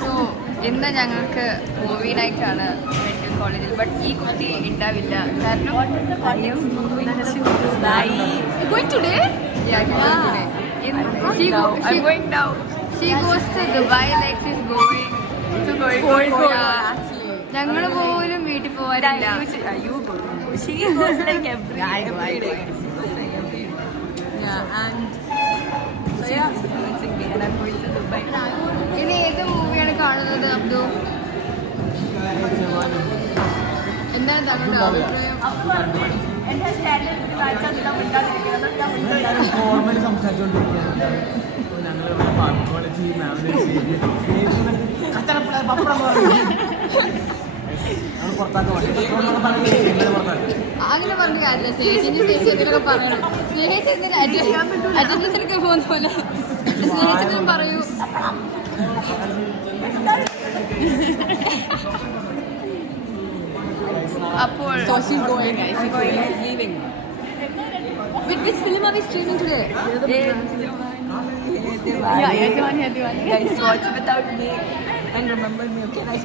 So ഇന്ന് ഞങ്ങൾക്ക് movie നൈറ്റാണ് medical കോളേജിൽ. ബട്ട് ഈ കുട്ടി ഉണ്ടാവില്ല കാരണം ഞങ്ങൾ പോലും വീട്ടിൽ പോകാനില്ല. ഇനി ഏത് മൂവിയാണ് കാണുന്നത് അബ്ദു? എന്താണ് താങ്കളുടെ അഭിപ്രായം? അങ്ങനെ പറഞ്ഞ കാര്യമില്ല. സ്നേഹിച്ചൊക്കെ പറയണം. സ്നേഹിച്ചെന്തിനും അറ്റൻഡൻസിനൊക്കെ പോകുന്ന പോലെ സ്നേഹിച്ചെന്തിനും പറയൂ. അപ്പോൾ which film are we streaming today? Guys, watch without me and remember me. Okay, nice.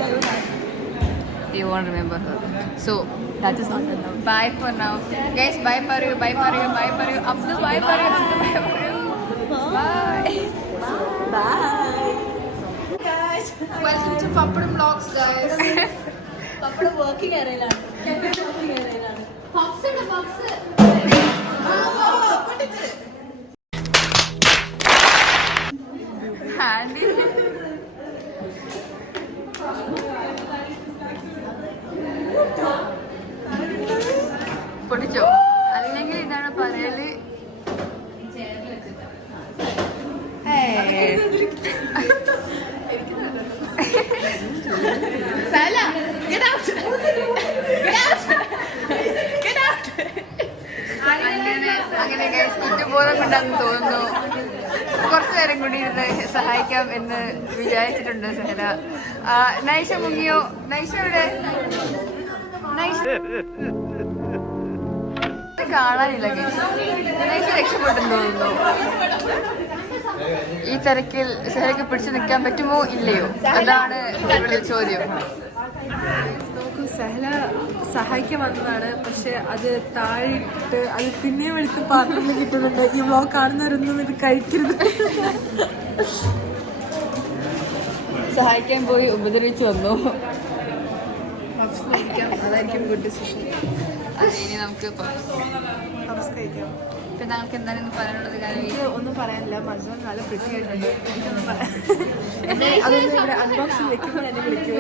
They won't remember her. So That is not allowed. bye for now. Guys, bye parayoo, bye parayoo, bye parayoo. Abdu bye parayoo, Abdu bye parayoo. Bye. Bye. Guys, welcome to Pappadam Vlogs, guys. Pappadam working area. Working area. Puffs and puffs. Handy. പൊട്ടിച്ചോ? അല്ലെങ്കിൽ ഇതാണ് പറയല്. അങ്ങനെ കുറ്റബോധം കൊണ്ടാന്ന് തോന്നുന്നു. കുറച്ചു നേരം കൂടി ഇരുന്ന് സഹായിക്കാം എന്ന് വിചാരിച്ചിട്ടുണ്ട് സഹല. നൈഷ മുങ്ങിയോ? നൈഷ എവിടെ? നൈഷ കാണാനില്ല. നൈഷ രക്ഷപ്പെട്ടെന്ന് തോന്നുന്നു. ഈ തിരക്കിൽ സഹലക്ക് പിടിച്ചു നിൽക്കാൻ പറ്റുമോ ഇല്ലയോ? അതാണ് ഇവിടെ ചോദ്യം. നമുക്ക് സഹല സഹായിക്കാൻ വന്നതാണ്. പക്ഷെ അത് താഴെയിട്ട് അത് പിന്നെയും എടുത്ത് പാത്രത്തിൽ കിട്ടുന്നുണ്ട്. ഈ വ്ലോഗ് കാണുന്നവരൊന്നും ഇത് കഴിക്കരുത്. സഹായിക്കാൻ പോയി ഉപദ്രവിച്ചു വന്നു. അതായിരിക്കും ഗുഡ് ഡിസിഷൻ. ഇനി നമുക്ക് കഴിക്കാം. ഇപ്പൊ ഞങ്ങൾക്ക് എന്താണ് പറയാനുള്ളത്? കാര്യം എനിക്ക് ഒന്നും പറയാനില്ല. മജാൻ നല്ല പ്രിറ്റി ആയിട്ടുണ്ട്. എനിക്കൊന്നും പറയാം. അതൊന്നും ഇവിടെ അൺബോക്സിങ് വെക്കുമ്പോൾ എന്നെ വിളിക്കും.